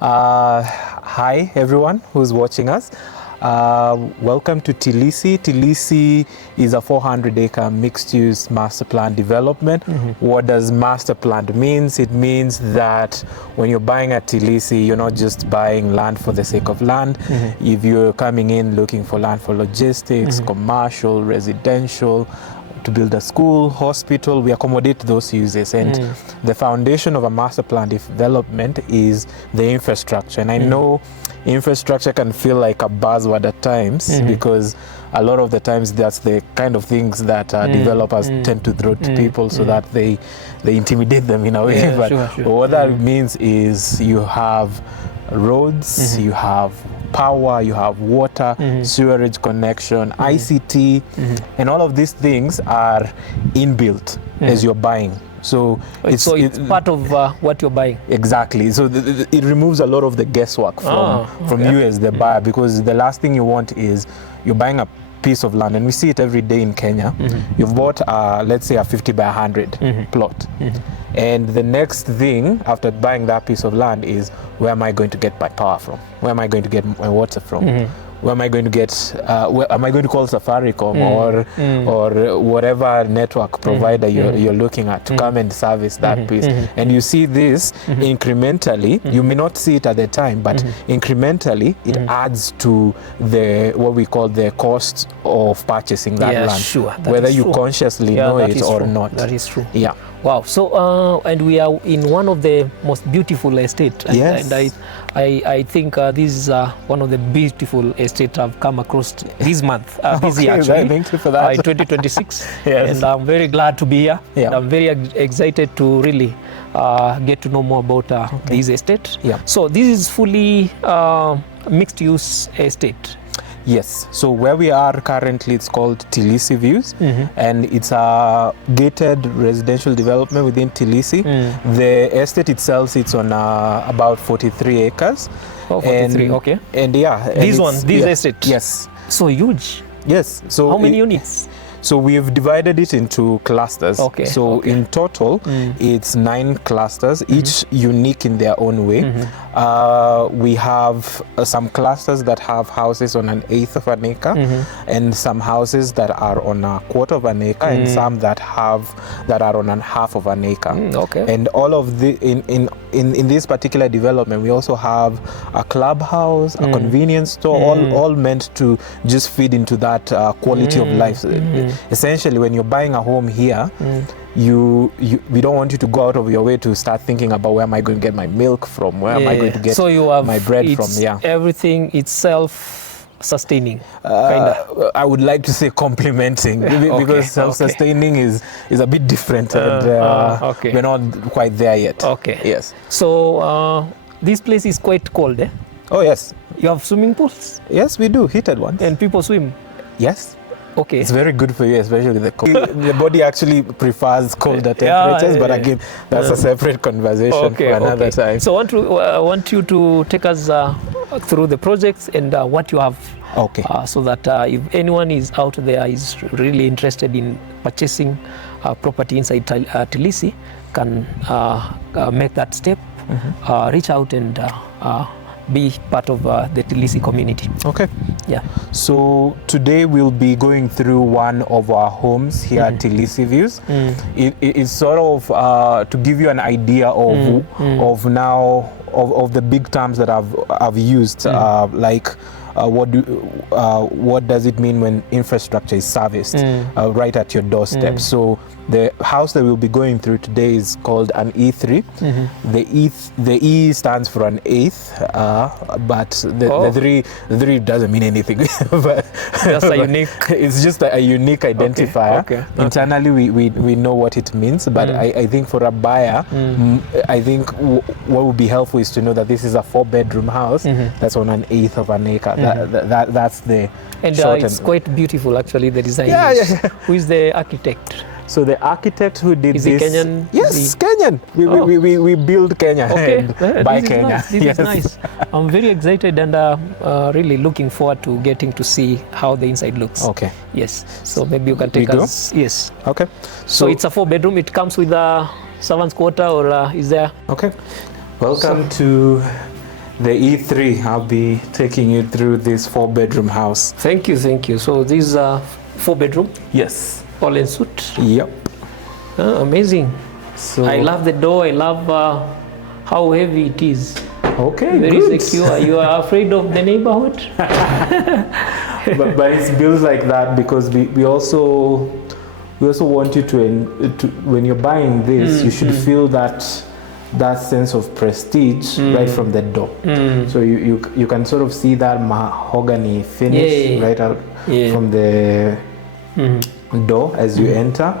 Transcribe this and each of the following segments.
Hi everyone who's watching us. Welcome to Tilisi. Tilisi is a 400-acre mixed-use master plan development. What does master plan means? It means that when you're buying at Tilisi, you're not just buying land for the sake of land. If you're coming in looking for land for logistics, commercial, residential, to build a school, hospital, we accommodate those uses. And the foundation of a master plan development is the infrastructure. And I know infrastructure can feel like a buzzword at times because a lot of the times that's the kind of things that developers tend to throw to people so that they intimidate them in a way. Yeah, but sure. what that means is you have roads, you have power, you have water, sewerage connection, ICT, and all of these things are inbuilt as you're buying. So it's part of what you're buying. Exactly. So it removes a lot of the guesswork from you as the buyer, because the last thing you want is you're buying a piece of land, and we see it every day in Kenya. You've bought let's say a 50 by 100 plot, and the next thing after buying that piece of land is, where am I going to get my power from? Where am I going to get my water from? Where am I going to get, where am I going to call Safaricom or whatever network provider you're looking at to come and service that piece? And you see this incrementally. You may not see it at the time, but incrementally it adds to the what we call the cost of purchasing that land, whether you consciously know it or not. That is true. Yeah. Wow. So and we are in one of the most beautiful estates. Yes. And I think this is one of the beautiful estates I've come across this month, this year actually. Thank you for that. In 2026. Yes. And I'm very glad to be here. Yeah. And I'm very excited to really get to know more about this estate. Yeah. So this is fully mixed-use estate. Yes. So where we are currently, it's called Tilisi Views, and it's a gated residential development within Tilisi. The estate itself sits on about 43 acres. Oh, 43, and, okay. And yeah. This estate? Yes. So huge. Yes. So how many units? So we've divided it into clusters. Okay. So in total, it's 9 clusters, each unique in their own way. We have some clusters that have houses on 1/8 of an acre, and some houses that are on 1/4 of an acre, and some that are on 1/2 of an acre. Okay. And all of the in this particular development, we also have a clubhouse, a convenience store, all meant to just feed into that quality of life. Essentially, when you're buying a home here, we don't want you to go out of your way to start thinking about, where am I going to get my milk from? Where am I going to get my bread from? Yeah. Everything itself sustaining. I would like to say complementing, because self-sustaining is a bit different, and we're not quite there yet. Okay. Yes. So this place is quite cold, eh? Oh yes. You have swimming pools? Yes, we do, heated ones. And people swim? Yes. Okay. It's very good for you, especially with the cold. The body actually prefers colder temperatures, but again, that's a separate conversation for another time. So I want you to take us through the projects and what you have. Okay. So that if anyone is out there is really interested in purchasing property inside Tilisi, can make that step, reach out and be part of the Tilisi community. Okay. Yeah. So today we'll be going through one of our homes here at Tilisi Views. It's sort of to give you an idea of now of the big terms that I've used, like what does it mean when infrastructure is serviced right at your doorstep? So the house that we'll be going through today is called an E3. The E stands for an eighth, but the three doesn't mean anything. But that's a unique. It's just a unique identifier. Okay. Internally, we know what it means, but I think for a buyer, I think what would be helpful is to know that this is a 4-bedroom house that's on 1/8 of an acre. That's the and it's quite beautiful, actually, the design. Yeah. Who is the architect? So the architect who did is this... Is he Kenyan? Yes, Kenyan. We build Kenya and buy Kenya. This is nice. I'm very excited and really looking forward to getting to see how the inside looks. Okay. Yes. So maybe you can take us... Yes. Okay. So it's a 4-bedroom. It comes with a servant's quarter, or is there... Okay. Welcome to the E3. I'll be taking you through this 4-bedroom house. Thank you. So these are 4-bedroom? Yes. All en suite? Yep. Amazing. So I love the door. I love how heavy it is. Okay, very good. secure. You are afraid of the neighborhood? but it's built like that because we also want you to when you're buying this, you should feel that sense of prestige right from the door. So you can sort of see that mahogany finish right out from the door as you enter.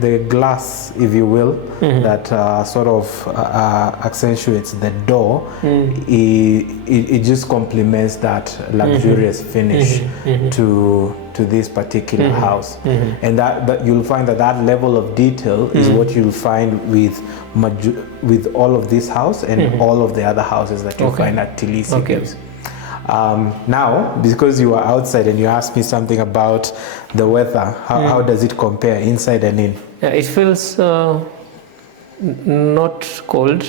The glass, if you will, that sort of accentuates the door, it just complements that luxurious finish to this particular house. And that you'll find that level of detail is what you'll find with all of this house and all of the other houses that you'll find at Tilisi. Now, because you are outside and you asked me something about the weather, how does it compare inside and in? Yeah, it feels not cold.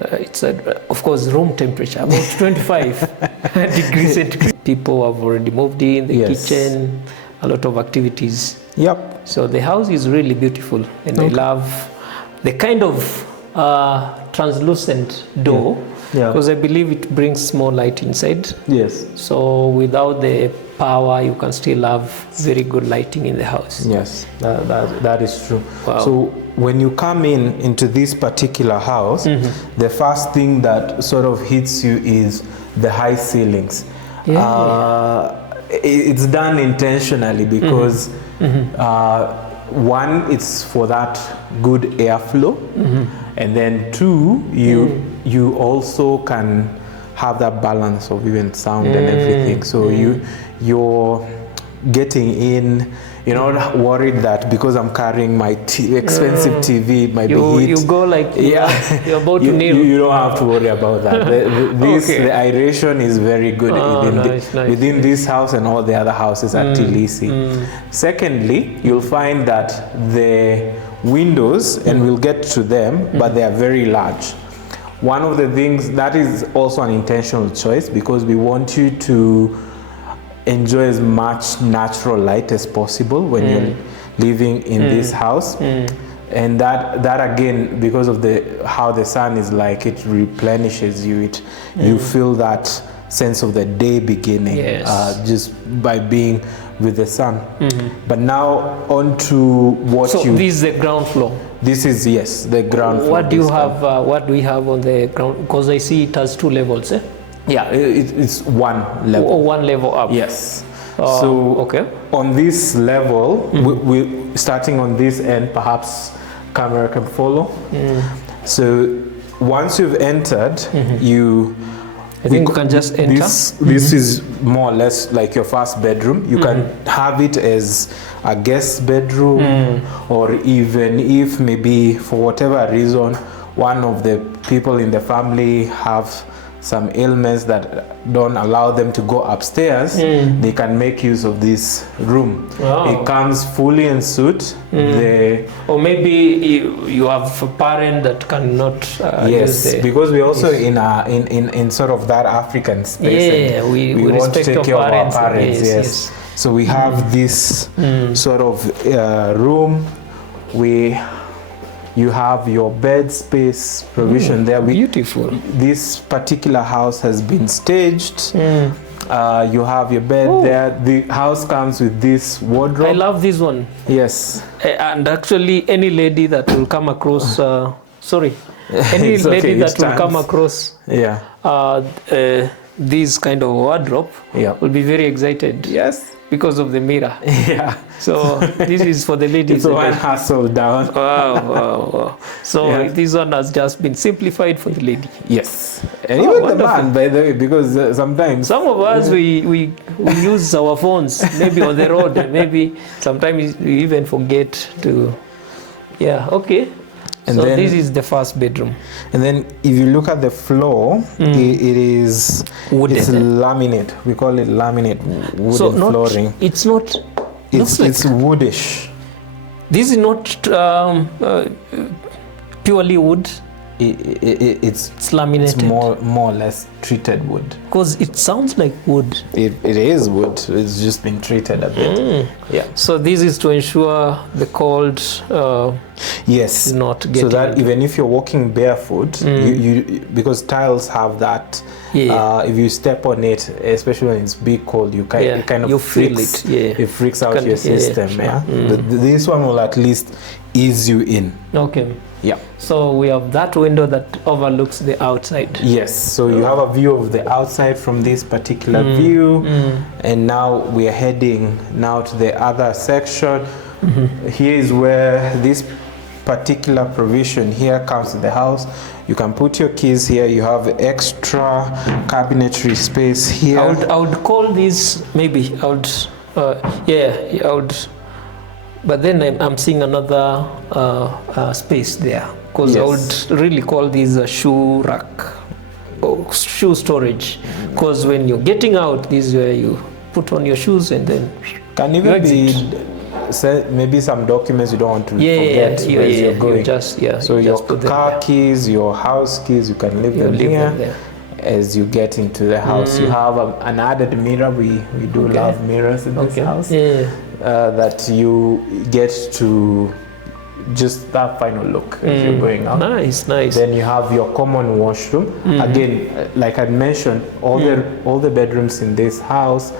It's of course room temperature, about 25 degrees centigrade. People have already moved in, the kitchen, a lot of activities. Yep. So the house is really beautiful, and I love the kind of translucent door. Because I believe it brings more light inside. Yes. So without the power, you can still have very good lighting in the house. Yes, that is true. Wow. So when you come into this particular house, the first thing that sort of hits you is the high ceilings. It's done intentionally because one, it's for that good airflow, and then two, you also can have that balance of even sound and everything. So you're getting in. You're not worried that because I'm carrying my expensive TV, it might be heat. You go like you're about to kneel. You don't have to worry about that. The aeration is very good within this house and all the other houses at Tilisi. Secondly, you'll find that the windows, and we'll get to them, but they are very large. One of the things that is also an intentional choice because we want you to enjoy as much natural light as possible when you're living in this house, and that again, because of how the sun is like, it replenishes you. You feel that sense of the day beginning just by being with the sun. But now on to what this is the ground floor. This is the ground floor. What do you have? What do we have on the ground? Because I see it has 2 levels. Yeah, it's 1 level. Oh, 1 level up. Yes. So on this level, we starting on this end, perhaps camera can follow. So once you've entered, I think you can just enter. This is more or less like your first bedroom. You can have it as a guest bedroom, or even if maybe for whatever reason one of the people in the family have some ailments that don't allow them to go upstairs, they can make use of this room. It comes fully en suite. Or maybe you have a parent that cannot use because we're also in sort of that African space. We want to take care of our parents. Yes. So we have this sort of room. You have your bed space provision there. Beautiful. This particular house has been staged. You have your bed there. The house comes with this wardrobe. I love this one. Yes. And actually, any lady that will come across, any lady that will come across this kind of wardrobe will be very excited. Yes. Because of the mirror. So this is for the ladies. It's one hustle down. Wow. So this one has just been simplified for the lady. Yes. And even the man, by the way, because sometimes some of us we use our phones maybe on the road, and maybe sometimes we even forget to. And so this is the first bedroom. And then if you look at the floor, it is wooden. It's laminate. We call it laminate wooden flooring. It's not. It's woodish. This is not purely wood. it's laminated. It's more or less treated wood. Because it sounds like wood. It is wood. It's just been treated a bit. Yeah. So this is to ensure the cold. Yes. Not getting. So that even if you're walking barefoot, you because tiles have that. Yeah. If you step on it, especially when it's big cold, you kind of feel it. Yeah. It freaks out your system. Yeah. This one will at least ease you in. Okay. Yeah. So we have that window that overlooks the outside. Yes. So you have a view of the outside from this particular view, and now we are heading now to the other section. Here is where this particular provision here comes to the house. You can put your keys here. You have extra cabinetry space here. I would call this maybe I would. But then I'm seeing another space there, because I would really call this a shoe rack or shoe storage, because when you're getting out, this is where you put on your shoes and then can even be maybe some documents you don't want to forget where you're going. So your car keys, your house keys, you can leave them here. As you get into the house, you have an added mirror. We do love mirrors in this house. That you get to just that final look as you're going out. Nice. Then you have your common washroom. Again, like I mentioned, all the bedrooms in this house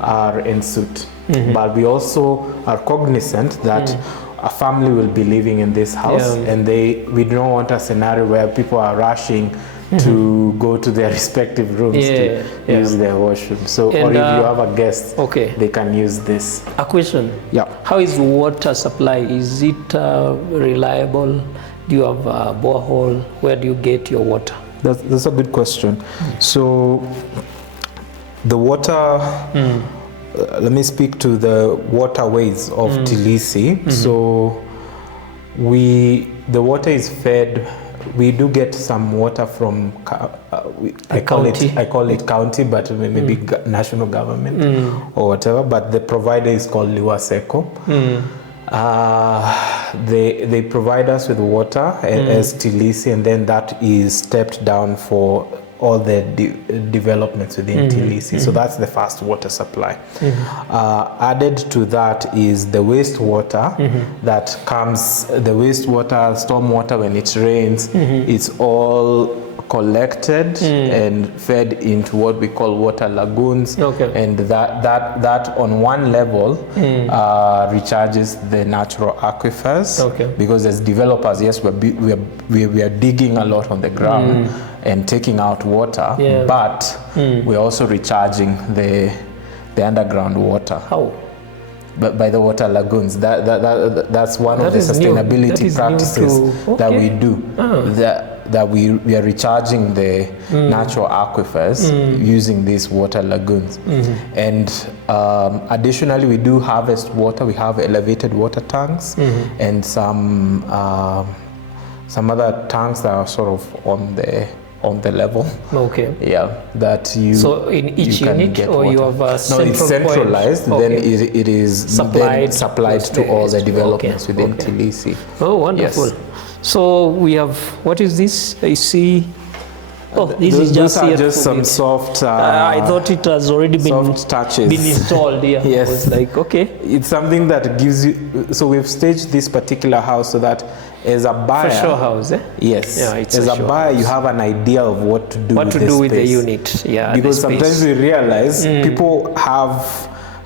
are en suite. But we also are cognizant that a family will be living in this house, and we don't want a scenario where people are rushing to go to their respective rooms to use their washroom. So, or if you have a guest, they can use this. A question. Yeah. How is water supply? Is it reliable? Do you have a borehole? Where do you get your water? That's a good question. So, the water. Let me speak to the waterways of Tilisi. So, the wator is fed. We do get some water from I call it county, but maybe national government or whatever. But the provider is called Liwaseko. They provide us with water as Tilisi, and then that is stepped down for all the developments within Tilisi. So that's the first water supply. Added to that is the wastewater that comes, the wastewater, stormwater when it rains, it's all collected and fed into what we call water lagoons, and that on one level recharges the natural aquifers, because as developers, yes, we are digging a lot on the ground and taking out water, but we're also recharging the underground water. How? But by the water lagoons, that's one of the sustainability practices that we do. That we are recharging the natural aquifers using these water lagoons. And additionally, we do harvest water. We have elevated water tanks and some other tanks that are sort of on the level. Yeah, that you. So in each unit, or you have a central No, it's centralized. Point? Then it is supplied to all the developments within Tilisi. Oh, wonderful. Yes. So we have, what is this? I see. Oh, these are just some soft. I thought it has already been touches. Been installed. Yeah. Yes. I was like, okay. It's something that gives you. So we've staged this particular house so that as a buyer, for sure house, yes, yeah, it's as a buyer, you have an idea of what to do. With the unit, Because sometimes we realize people have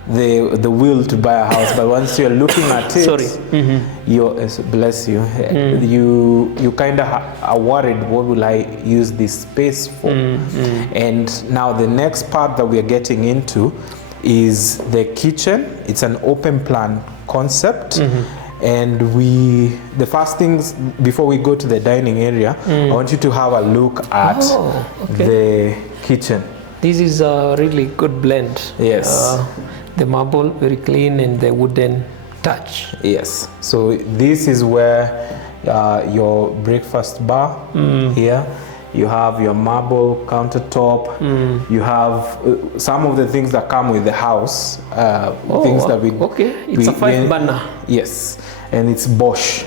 the will to buy a house, but once you're looking at it, you're, bless you, you kind of are worried, what will I use this space for? And now the next part that we are getting into is the kitchen. It's an open plan concept. And the first things before we go to the dining area, I want you to have a look at the kitchen. This is a really good blend. Yes. The marble, very clean, and the wooden touch. Yes. So this is where your breakfast bar here. You have your marble countertop. You have some of the things that come with the house. Things that we it's a 5 burner. Yes, and it's Bosch.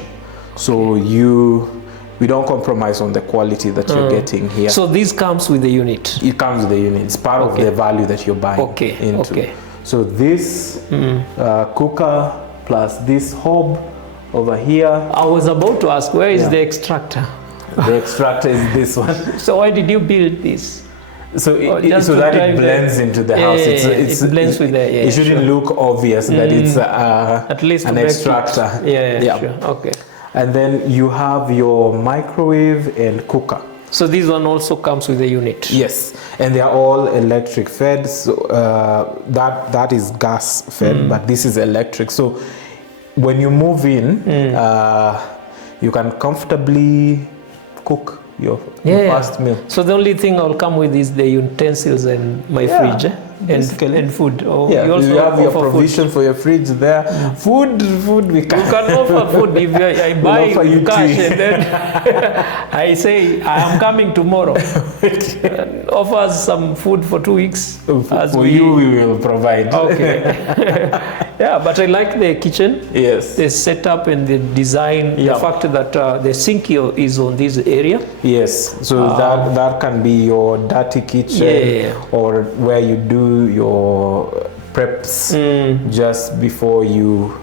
So you we don't compromise on the quality that you're getting here. So this comes with the unit? It comes with the unit. It's part of the value that you're buying into. Okay. So this cooker plus this hob over here. I was about to ask, where is the extractor? The extractor is this one. So why did you build this? So that it blends into the house. It blends with the. It shouldn't look obvious that it's at least an extractor. Sure. Okay. And then you have your microwave and cooker. So this one also comes with a unit. Yes, and they are all electric fed. So that is gas fed, but this is electric. So when you move in, you can comfortably cook your first meal. So the only thing I'll come with is the utensils and my fridge and food. Oh, you also have your provision for your fridge there. Food we can. You can offer food if I buy in cash and then I say I am coming tomorrow. Offer us some food for 2 weeks. For you, we will provide. Okay. Yeah, but I like the kitchen. Yes. The setup and the design. The fact that the sink is on this area. Yes. So that can be your dirty kitchen or where you do your preps just before you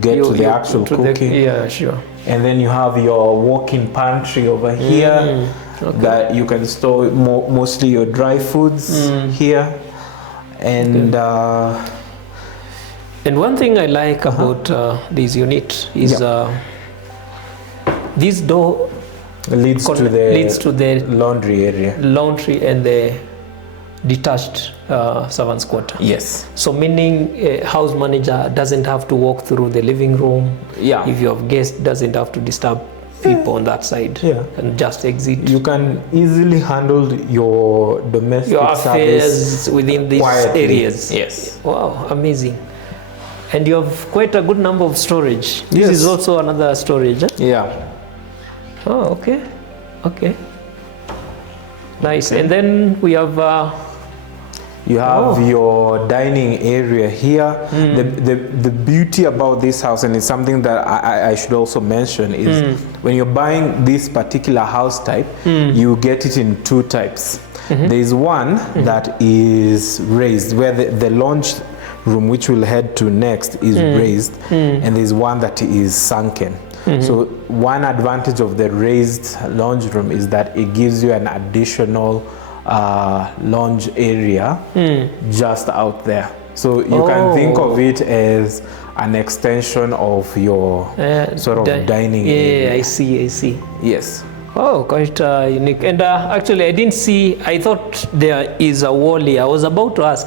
get to the actual cooking. Sure. And then you have your walk-in pantry over here that you can store mostly your dry foods here. And and one thing I like about this unit is this door leads to the laundry area. Laundry and the detached servants' quarter. Yes. So meaning a house manager doesn't have to walk through the living room. Yeah. If you have guests, doesn't have to disturb people on that side. Yeah. And just exit. You can easily handle your domestic affairs within these areas. Yes. Wow, amazing. And you have quite a good number of storage. This is also another storage. Yeah. Oh, okay. Okay. Nice. And then we have you have your dining area here. The beauty about this house, and it's something that I should also mention, is when you're buying this particular house type, you get it in 2 types. There is one that is raised, where the lounge room, which we'll head to next, is raised, and there's one that is sunken. So one advantage of the raised lounge room is that it gives you an additional lounge area just out there. So you can think of it as an extension of your sort of dining area. I see. Yes. Oh, quite unique. And actually, I didn't see, I thought there is a wall here. I was about to ask,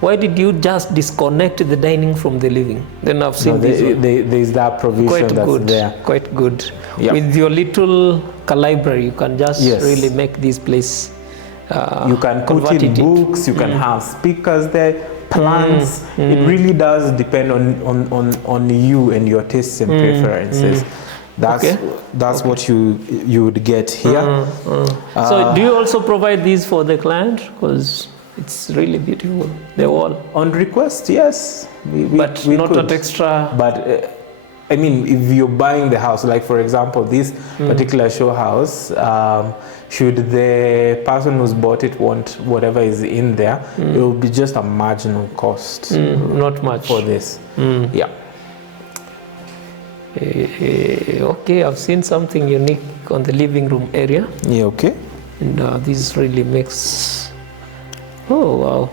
why did you just disconnect the dining from the living? Then I've seen this one. There's that provision there. Quite good. Yep. With your little library, you can just really make this place. You can put in books, you can have speakers there, plants. It really does depend on you and your tastes and preferences. That's what you would get here. So do you also provide these for the client? Because it's really beautiful, the wall. On request, yes. But not at extra. But I mean, if you're buying the house, like for example, this particular show house, should the person who's bought it want whatever is in there, it will be just a marginal cost. Not much. For this. Yeah. Okay, I've seen something unique on the living room area. Yeah, okay. And this really makes... Oh, wow.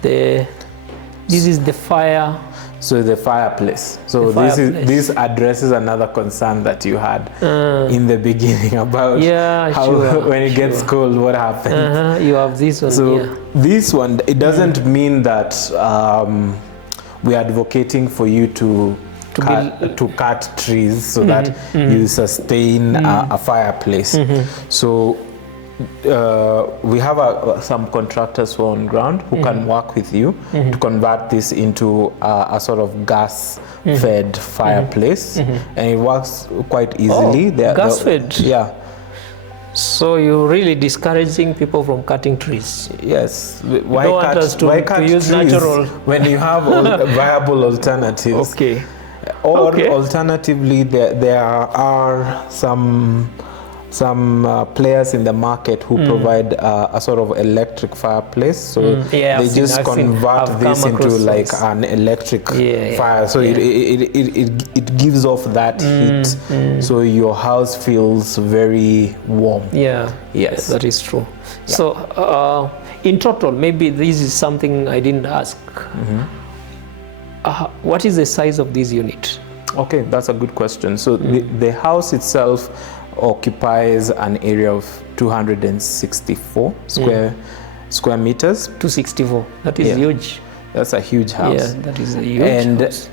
This is the fire. So the fireplace. So this addresses another concern that you had in the beginning about how when it gets cold, what happens. You have this one. So this one, it doesn't mean that we're advocating for you to cut trees so that you sustain a fireplace. So we have some contractors who are on ground who can work with you to convert this into a sort of gas-fed fireplace, and it works quite easily. Gas-fed? Yeah. So you're really discouraging people from cutting trees? Yes. Why cut trees natural when you have viable alternatives? Okay. Or Okay. alternatively, there are some players in the market who provide a sort of electric fireplace, so Yeah, they just convert this into like an electric fire, so it gives off that heat, so your house feels very warm. Yeah, Yes. that is true. So in total, maybe this is something I didn't ask. What is the size of this unit? Okay, that's a good question. So the house itself occupies an area of 264 square meters. 264. That is huge. That's a huge house. Yeah, that is a huge house.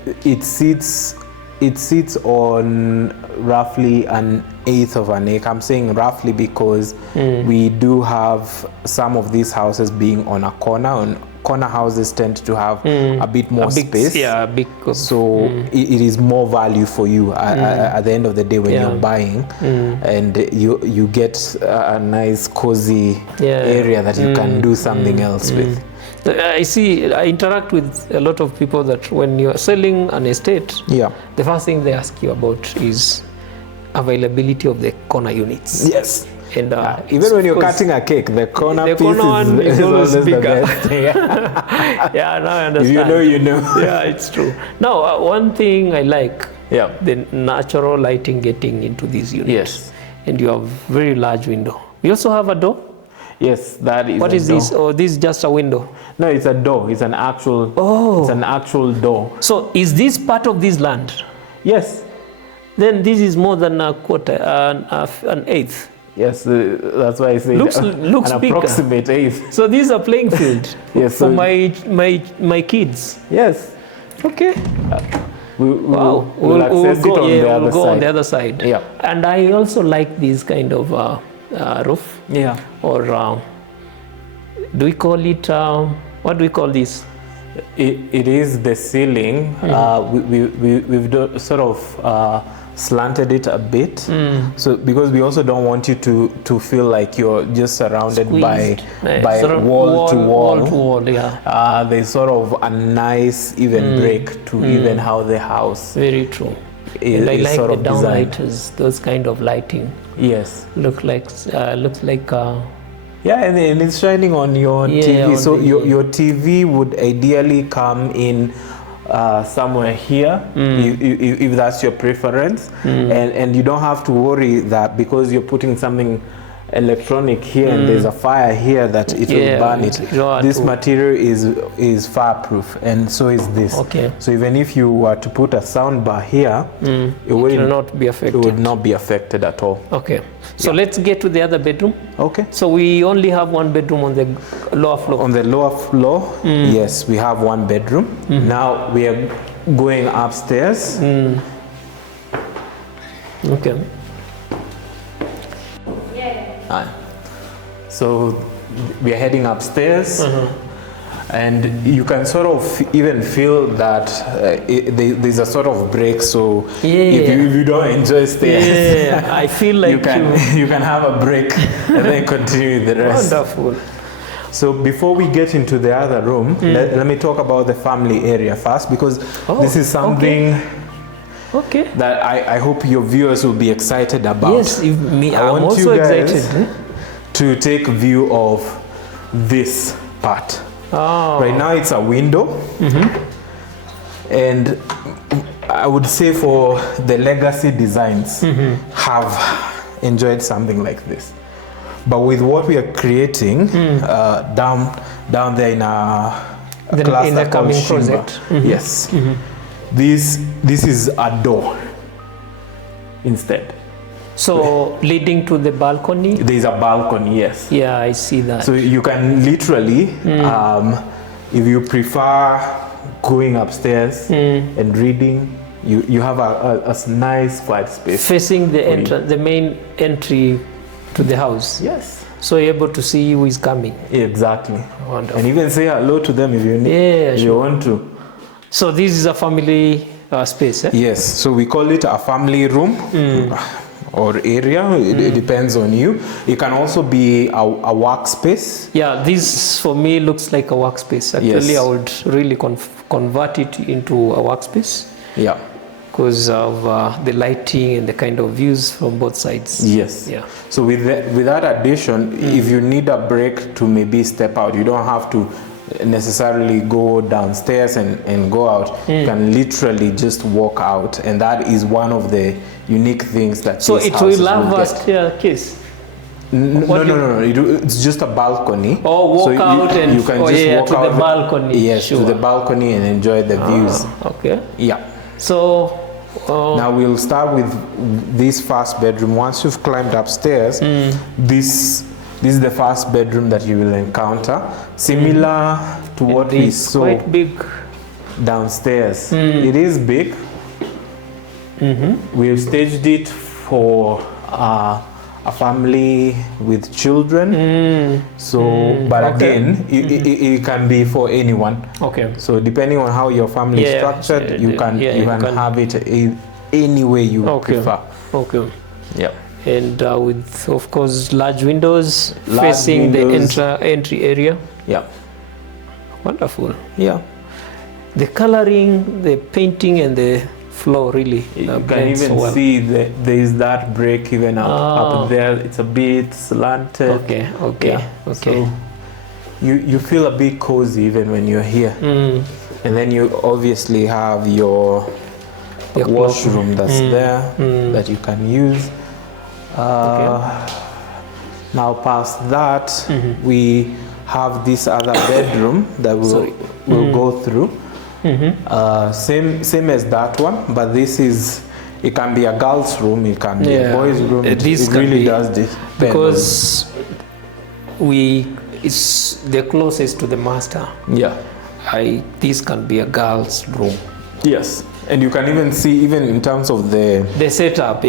It sits on roughly an eighth of an acre. I'm saying roughly because we do have some of these houses being on a corner. Corner houses tend to have a bit more space. Yeah, big. So it is more value for you at the end of the day when you're buying, and you get a nice cozy area that you can do something else with. I see, I interact with a lot of people that when you're selling an estate, the first thing they ask you about is availability of the corner units. Yes. And even when you're cutting a cake, the corner piece one is always bigger. The best. Yeah, now I understand. If you know, you know. Yeah, it's true. Now, one thing I like, the natural lighting getting into these units. Yes. And you have very large window. You also have a door? Yes, that is. What is this? Or this is just a window? No, it's a door. It's an actual. It's an actual door. So, is this part of this land? Yes. Then this is more than a quarter, an eighth. Yes, that's why I say looks an bigger. Approximate eighth. So this is a playing field yes, for my kids. Yes. Okay. We'll access it on the other side. Yeah. And I also like this kind of roof. Yeah. Or do we call it? What do we call this? It is the ceiling. We've sort of slanted it a bit, so because we also don't want you to feel like you're just surrounded by wall to wall. There's sort of a nice even break to even how the house. Very true. And I like the downlighters, those kind of lighting. Yes. Looks like. Yeah, and it's shining on your TV. So your TV would ideally come in somewhere here, if that's your preference, and you don't have to worry that because you're putting something electronic here and there's a fire here that it will burn it. This material is fireproof, and so is this. Okay. So even if you were to put a sound bar here, it will not be affected. It would not be affected at all. Okay. So let's get to the other bedroom. Okay. So we only have one bedroom on the lower floor. On the lower floor, yes, we have one bedroom. Now we are going upstairs. Okay. So we are heading upstairs, and you can sort of even feel that there's a sort of break. So if you don't enjoy stairs, I feel like you can have a break and then continue the rest. Wonderful. So before we get into the other room, let me talk about the family area first, because this is something that I hope your viewers will be excited about. Yes, I'm also excited. To take view of this part. Right now it's a window, and I would say for the legacy designs have enjoyed something like this. But with what we are creating down there in a cluster called Shimba, yes, this is a door instead. So leading to the balcony? There is a balcony, yes. Yeah, I see that. So you can literally, if you prefer going upstairs and reading, you have a nice quiet space. Facing the entrance, the main entry to the house. Yes. So you're able to see who is coming. Exactly. Wonderful. And even say hello to them if you need. You want to. So this is a family space, eh? Yes. So we call it a family room. Or area, it depends on you. It can also be a workspace. Yeah, this for me looks like a workspace. Actually, I would really convert it into a workspace. Yeah. because of the lighting and the kind of views from both sides. Yes. Yeah. So with that addition, if you need a break to maybe step out, you don't have to necessarily go downstairs and go out. You can literally just walk out, and that is one of the unique things that So these it will houses have will a get. staircase. No. It's just a balcony. Oh, walk out and you can just walk to out the balcony. Yes, Sure. to the balcony and enjoy the views. Okay. Yeah. So Now we'll start with this first bedroom. Once you've climbed upstairs, this is the first bedroom that you will encounter. Similar to what we saw quite big. downstairs. It is big. We've staged it for a family with children. But again, it can be for anyone. Okay. So depending on how your family is structured, you can have it any way you prefer. Okay. Yeah. And with, of course, large windows facing the entry area. Yeah. Wonderful. Yeah. The coloring, the painting, and the floor really You can even see there is that break even up there. It's a bit slanted. Okay. Yeah. So you feel a bit cozy even when you're here. And then you obviously have your washroom that's there that you can use. Now past that, we have this other bedroom that we'll go through. Same as that one, but this is, it can be a girl's room, it can be a boy's room. It really does this because it's the closest to the master. Yeah. This can be a girl's room. Yes. And you can even see, even in terms of the setup,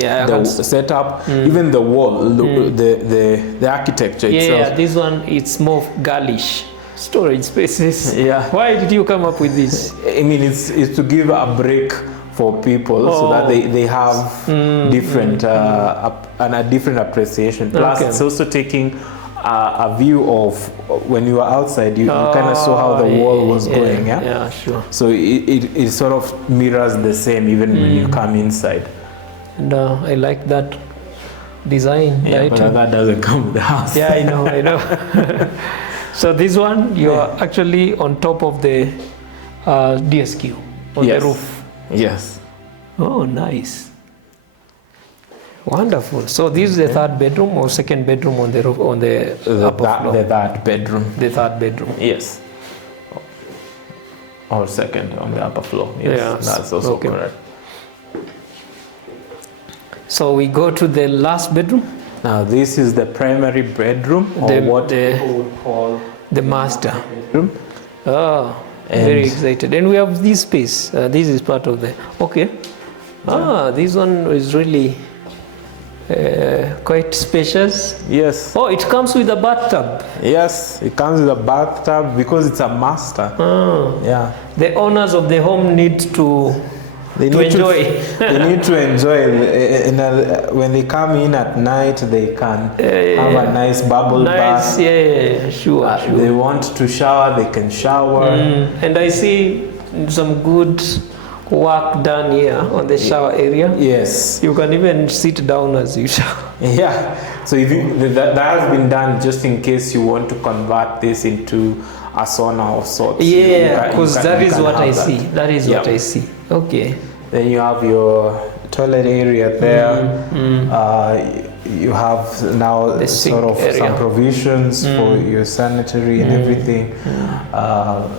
even the wall, the architecture itself. Yeah, this one, it's more girlish. Storage spaces. Yeah. Why did you come up with this? I mean, it's to give a break for people so that they have different and a different appreciation. Plus, it's also taking a view of when you are outside, you kind of saw how the wall was going. Yeah, sure. So it sort of mirrors the same even when you come inside. And I like that design. Yeah, right? but that doesn't come with the house. Yeah, I know. So this one, you are actually on top of the DSQ on the roof. Yes. Oh, nice. Wonderful. So this is the third bedroom or second bedroom on the roof, on the upper floor? The third bedroom. The third bedroom. Yes. Or second on the upper floor. Yes, that's also correct. So we go to the last bedroom. Now this is the primary bedroom, or what people would call the master bedroom. Oh, very excited. And we have this space. This is part of the. Okay. This one is really quite spacious. Yes. Oh, it comes with a bathtub. Yes, it comes with a bathtub because it's a master. Yeah. The owners of the home need to enjoy. They need to enjoy. When they come in at night, they can have a nice bubble bath. Yeah, sure. They want to shower, they can shower. And I see some good work done here on the shower area. Yes. You can even sit down as you shower. Yeah. So if that has been done just in case you want to convert this into a sauna of sorts. Yeah, because that is what I see. That is what I see. Okay. Then you have your toilet area there. You have now sort of some provisions for your sanitary and everything.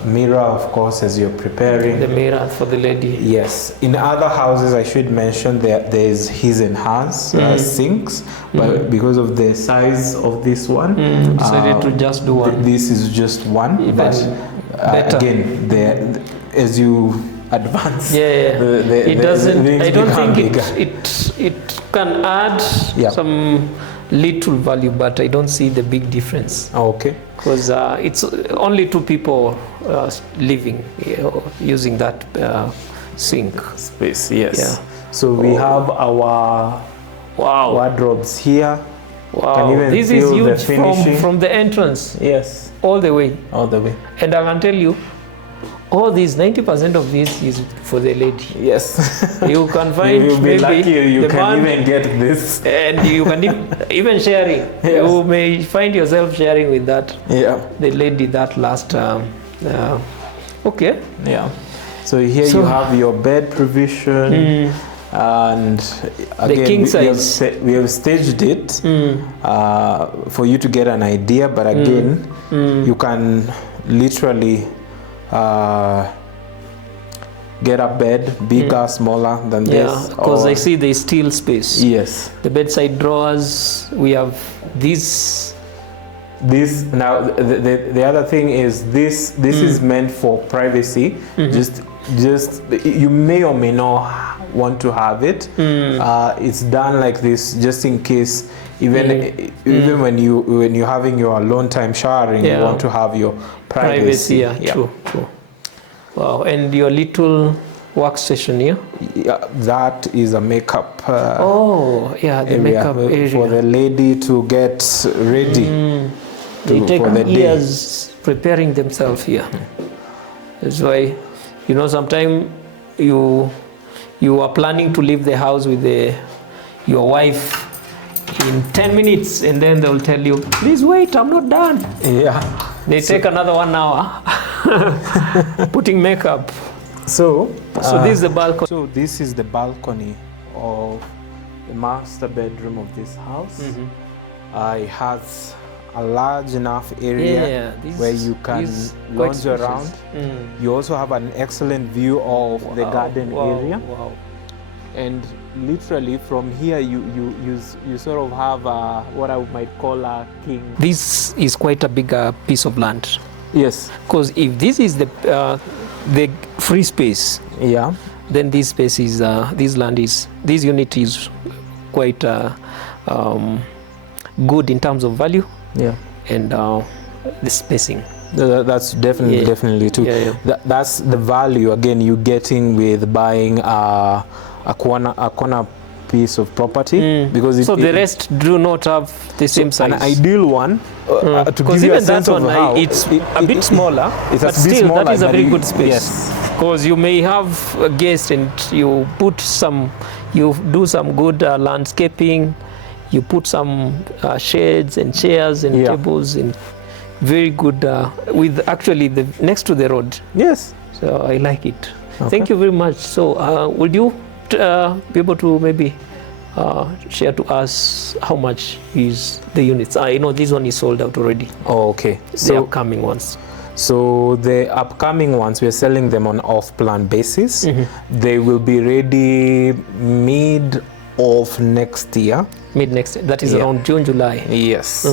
Mirror, of course, as you're preparing. The mirror for the lady. Yes. In other houses, I should mention there's his and hers sinks, but because of the size of this one, decided to just do one. This is just one. But again, as you advance, it doesn't. I don't think it can add some little value, but I don't see the big difference. Okay. Because it's only two people living using that sink space. Yes. Yeah. So we have our wardrobes here. Wow. Can even this is huge from the entrance. Yes. All the way. All the way. And I can tell you, all these 90% of this is for the lady. Yes. You can find You'll be maybe lucky you the can man, even get this. and you can even sharing. Yes. You may find yourself sharing with that. Yeah. The lady that last. Okay. Yeah. So here you have your bed provision, and again, the king size. We have staged it for you to get an idea. But again, you can literally get a bed bigger, smaller than this. Because I see there's still space. Yes. The bedside drawers. We have these. This now the other thing is this is meant for privacy. Just you may or may not want to have it. It's done like this just in case, even when you're having your alone time showering, you want to have your privacy. True. Wow. And your little workstation here. Yeah, that is a makeup. The makeup area for the lady to get ready. They take years preparing themselves here. That's why, sometimes you are planning to leave the house with your wife in 10 minutes, and then they'll tell you, please wait, I'm not done. Yeah. They take another 1 hour putting makeup. So this is the balcony. So this is the balcony of the master bedroom of this house. It has a large enough area where you can lounge around. You also have an excellent view of the garden area. Wow. And literally from here you sort of have what I might call a king. This is quite a big piece of land. Yes. Because if this is the free space, then this space is this unit is quite good in terms of value. And the spacing. That's definitely too. That's the value again you're getting with buying a corner piece of property, because the rest do not have the same size. An ideal one to give you a sense of how it's a bit smaller, but still that is a very good space. Because you may have a guest and you do some good landscaping. You put some shades and chairs and tables in very good with actually the next to the road. Yes. So I like it. Thank you very much. So would you be able to maybe share to us how much is the units? I know this one is sold out already. Oh, okay. The upcoming ones. So the upcoming ones, we are selling them on off-plan basis. They will be ready mid of next year. Mid next year. That is around June, July. Yes.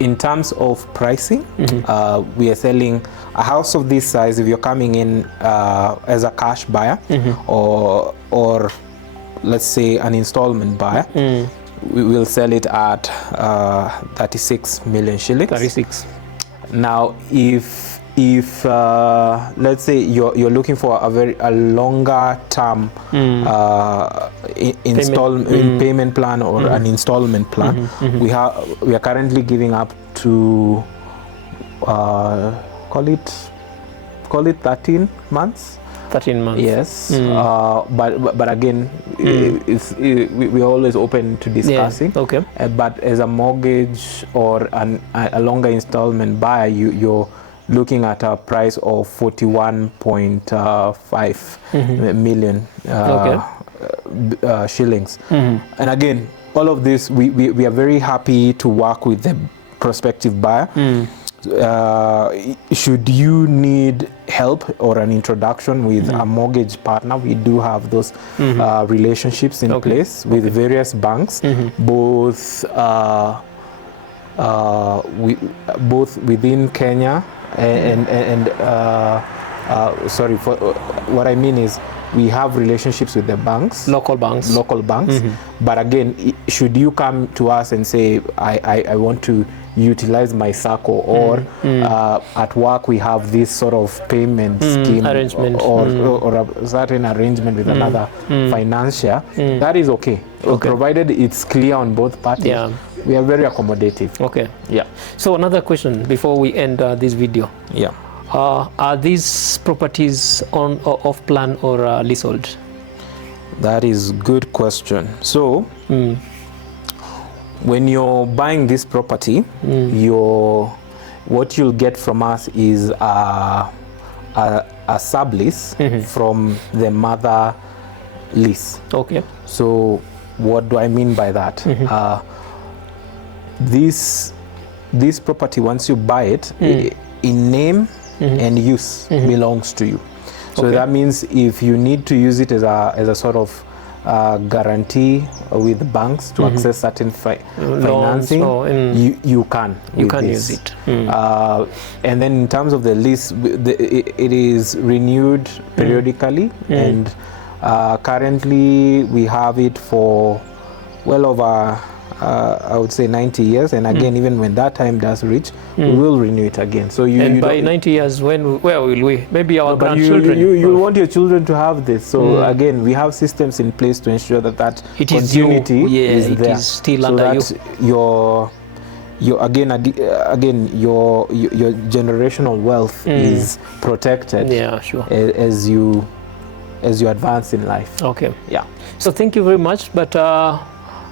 In terms of pricing, we are selling a house of this size. If you're coming in as a cash buyer or let's say an installment buyer, we will sell it at 36 million shillings. 36. Now, if let's say you're looking for a longer term payment plan or an installment plan, we are currently giving up to call it 13 months. 13 months. Yes. But again, we're always open to discussing. Okay. But as a mortgage or a longer installment buyer, you're looking at a price of 41.5 million shillings. And again, all of this, we are very happy to work with the prospective buyer. Should you need help or an introduction with a mortgage partner, we do have those relationships in place with various banks, both within Kenya and sorry, for what I mean is we have relationships with the banks, local banks. But again, should you come to us and say I want to utilize my circle, or at work we have this sort of payment scheme arrangement or a certain arrangement with another financier, that is okay, provided it's clear on both parties. We are very accommodative. So another question before we end this video. Are these properties on or off plan or leasehold? That is a good question. So, when you're buying this property, what you'll get from us is a sublease from the mother lease. Okay. So, what do I mean by that? This property, once you buy it, in name and use belongs to you. So that means if you need to use it as a sort of guarantee with banks to access certain financing, you can use it. And then in terms of the lease, it is renewed periodically, and currently we have it for well over I would say 90 years, and again even when that time does reach, we will renew it again. So by 90 years, where will we? Maybe our grandchildren. You want your children to have this. So again, we have systems in place to ensure that continuity is there. It is still so under that your generational wealth is protected. Yeah, sure. As you advance in life. Okay. Yeah. So thank you very much. But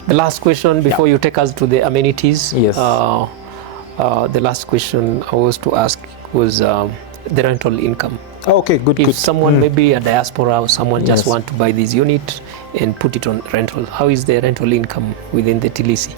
the last question before you take us to the amenities. Yes. The last question I was to ask was the rental income. Okay, good. If someone maybe a diaspora or someone just want to buy this unit and put it on rental, how is the rental income within the Tilisi?